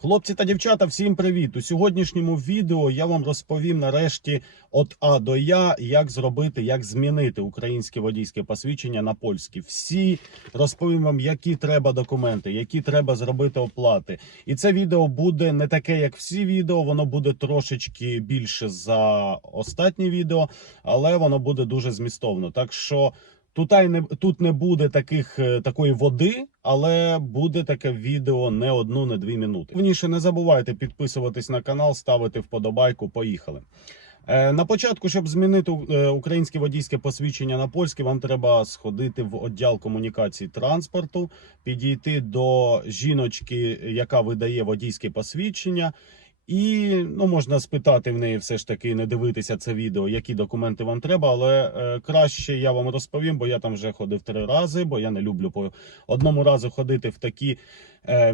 Хлопці та дівчата, всім привіт! У сьогоднішньому відео я вам розповім нарешті від А до Я, як зробити, як змінити українське водійське посвідчення на польське. Всі розповім вам, які треба документи, які треба зробити оплати. І це відео буде не таке, як всі відео. Воно буде трошечки більше за останнє відео, але воно буде дуже змістовно. Так що. Тут не тут не буде таких е, такої води, але буде таке відео не одну, не дві минути. Вніше не забувайте підписуватись на канал, ставити вподобайку. Поїхали. Е, На початку, щоб змінити е, українське водійське посвідчення на польське, вам треба сходити в відділ комунікації транспорту, підійти до жіночки, яка видає водійське посвідчення. І ну можна спитати в неї все ж таки, не дивитися це відео, які документи вам треба, але е, краще я вам розповім, бо я там вже ходив три рази, бо я не люблю по одному разу ходити в такі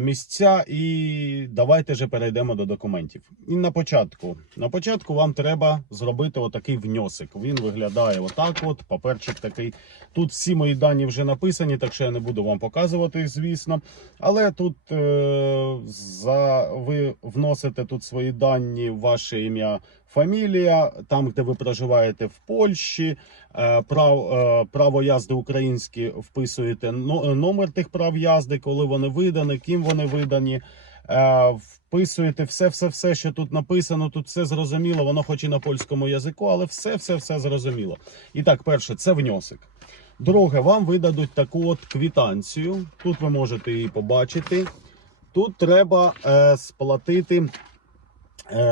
місця. І давайте вже перейдемо до документів. І на початку, на початку вам треба зробити отакий внесок. Він виглядає отак. От паперчик такий. Тут всі мої дані вже написані, так що я не буду вам показувати, звісно. Але тут е, за ви вносите тут свої дані, ваше ім'я, фамілія, там, де ви проживаєте в Польщі, е, прав, е, право язди українське вписуєте номер тих прав язди, коли вони видані, ким вони видані. Е, Вписуєте все, все, все, що тут написано. Тут все зрозуміло. Воно хоч і на польському язику, але все, все, все зрозуміло. І так, перше, це внесок. Друге, вам видадуть таку от квітанцію. Тут ви можете її побачити. Тут треба е, сплатити е,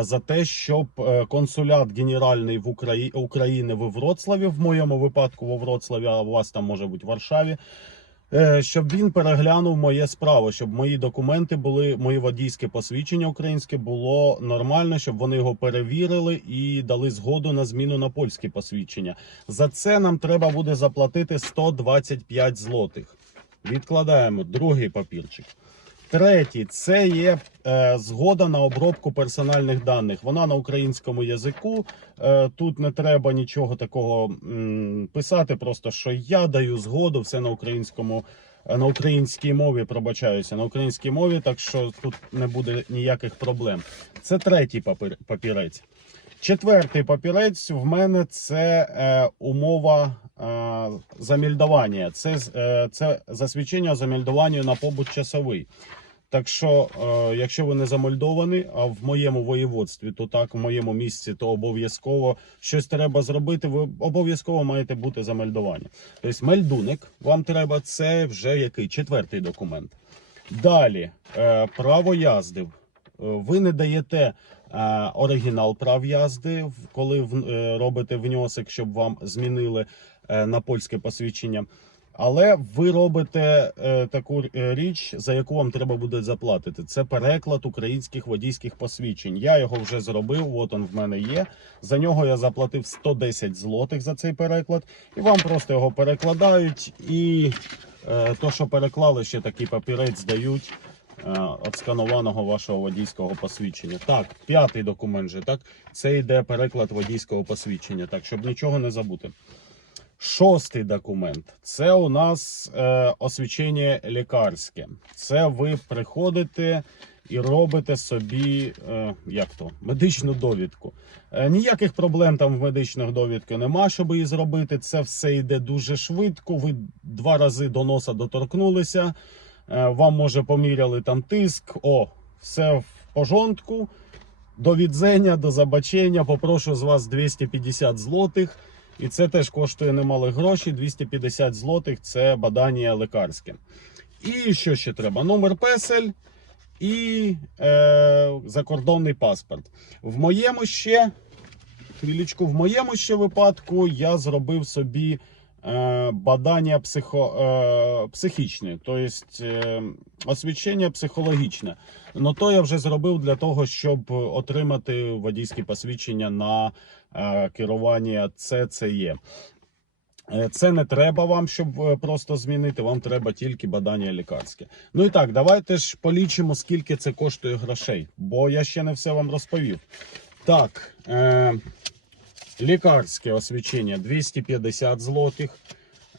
за те, щоб е, консулят генеральний в Украї... України в Вроцлаві, в моєму випадку во Вроцлаві, а у вас там може бути в Варшаві. е, Щоб він переглянув моє справо, щоб мої документи були, моє водійське посвідчення українське було нормально, щоб вони його перевірили і дали згоду на зміну на польське посвідчення. За це нам треба буде заплатити 125 злотих. Відкладаємо другий папірчик. Третій це є е, згода на обробку персональних даних. Вона на українському язику. Е, тут не треба нічого такого писати. Просто що я даю згоду, все на українському, е, на українській мові. Пробачаюся на українській мові, так що тут не буде ніяких проблем. Це третій папір, папірець. Четвертий папірець в мене це е, умова е, замільдування. Це, е, це засвідчення замільдування на побут часовий. Так що, е, якщо ви не замольдовані, а в моєму воєводстві, то так, в моєму місці, то обов'язково щось треба зробити. Ви обов'язково маєте бути замельдовані. Тобто, мельдуник вам треба, це вже який четвертий документ. Далі, е, право язди. Е, Ви не даєте оригінал прав язди, коли в- робите внесок, щоб вам змінили на польське посвідчення. Але ви робите е, таку е, річ, за яку вам треба буде заплатити. Це переклад українських водійських посвідчень. Я його вже зробив. От он в мене є. За нього я заплатив 110 злотих за цей переклад, і вам просто його перекладають. І е, то, що переклали, ще такий папірець дають е, отсканованого вашого водійського посвідчення. Так, п'ятий документ же так. Це йде переклад водійського посвідчення, так щоб нічого не забути. Шостий документ це у нас е, освічення лікарське. Це ви приходите і робите собі е, як то медичну довідку. Е, ніяких проблем там в медичних довідках нема, щоб її зробити. Це все йде дуже швидко. Ви два рази до носа доторкнулися. Е, вам може поміряли там тиск. О, все в пожонтку. До відзення, до забачення. Попрошу з вас 250 злотих. І це теж коштує немало грошей. 250 злотих це бадання лекарське. І що ще треба? Номер песель і е, закордонний паспорт. В моєму ще хвилічку, в моєму ще випадку я зробив собі бадання психо, е, психічне, тобто е, освічення психологічне. Ну то я вже зробив для того, щоб отримати водійське посвідчення на е, керування ЦЦЄ. Е, Це не треба вам, щоб е, просто змінити. Вам треба тільки бадання лікарське. Ну і так, давайте ж полічимо, скільки це коштує грошей, бо я ще не все вам розповів. Так, е, лікарське освічення 250 злотих.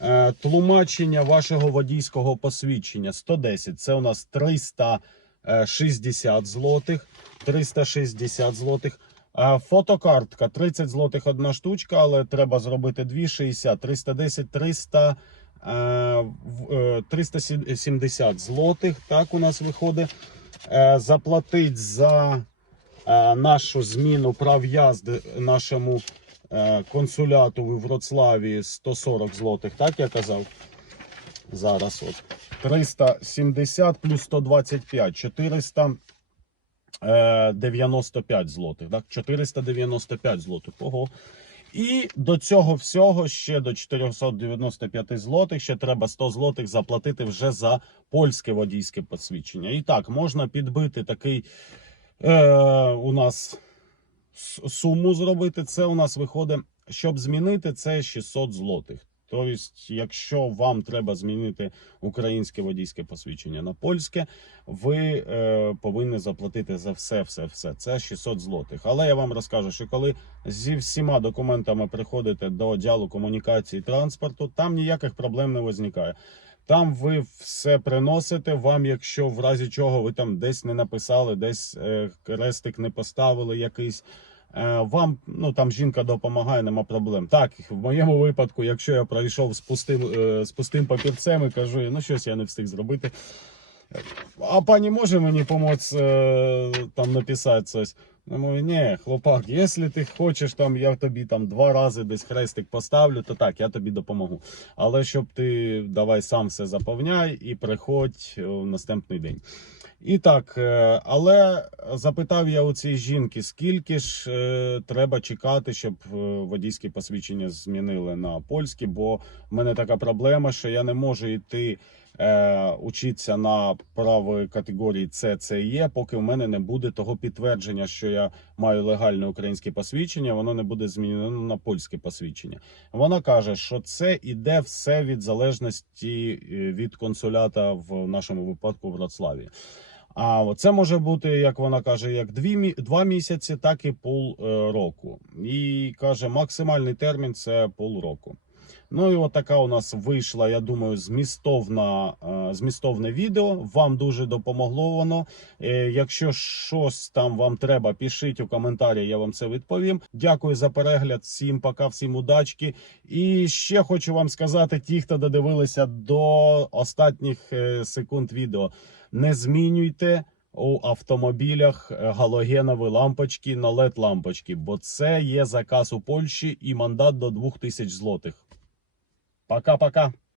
Е, тлумачення вашого водійського посвідчення 110. Це у нас 300 е, 60 злотих, 360 злотих. Е, Фотокартка 30 злотих одна штучка, але треба зробити 2, 60, 310, 300, е, в- е, 370 злотих. Так у нас виходить. Е, Заплатить за нашу зміну прав нашому консуляту в Вроцлаві 140 злотих, так я казав? Зараз от 370 плюс 125, 495 злотих. Так? 495 злотих. Ого. І до цього всього ще до 495 злотих ще треба 100 злотих заплатити вже за польське водійське посвідчення. І так, можна підбити такий е, у нас суму зробити. Це у нас виходить, щоб змінити це 600 злотих. Тобто, якщо вам треба змінити українське водійське посвідчення на польське, ви е, повинні заплатити за все, все, все. Це 600 злотих. Але я вам розкажу, що коли зі всіма документами приходите до ділу комунікації транспорту, там ніяких проблем не виникає. Там ви все приносите. Вам, якщо в разі чого ви там десь не написали, десь е, крестик не поставили якийсь. е, Вам ну там жінка допомагає, нема проблем. Так, в моєму випадку, якщо я пройшов з пустим, е, з пустим папірцем і кажу, ну щось я не встиг зробити. А пані може мені допомогти е, там написати щось? Я мову, ні, хлопак, якщо ти хочеш, там я тобі там два рази десь хрестик поставлю, то так, я тобі допоможу. Але щоб ти давай сам все заповняй і приходь е, в наступний день. І так, е, але запитав я у цій жінки, скільки ж е, треба чекати, щоб е, водійське посвідчення змінили на польське, бо в мене така проблема, що я не можу йти е, учитися на правої категорії і Є, поки в мене не буде того підтвердження, що я маю легальне українське посвідчення, воно не буде змінено на польське посвідчення. Вона каже, що це іде все від залежності е, від консулята в нашому випадку в Вроцлаві. А це може бути, як вона каже, як дві два місяці, так і пол е, року. І каже, максимальний термін це полроку. Ну і от така у нас вийшла, я думаю, змістовна, е, змістовне відео. Вам дуже допомогло воно. Е, Якщо щось там вам треба, пишіть у коментарі, я вам це відповім. Дякую за перегляд. Всім пока, всім удачки. І ще хочу вам сказати, ті, хто додивилися до останніх е, секунд відео, не змінюйте. У автомобілях галогенові лампочки на led лампочки, бо це є заказ у Польщі і мандат до 2000 злотих. Пока-пока.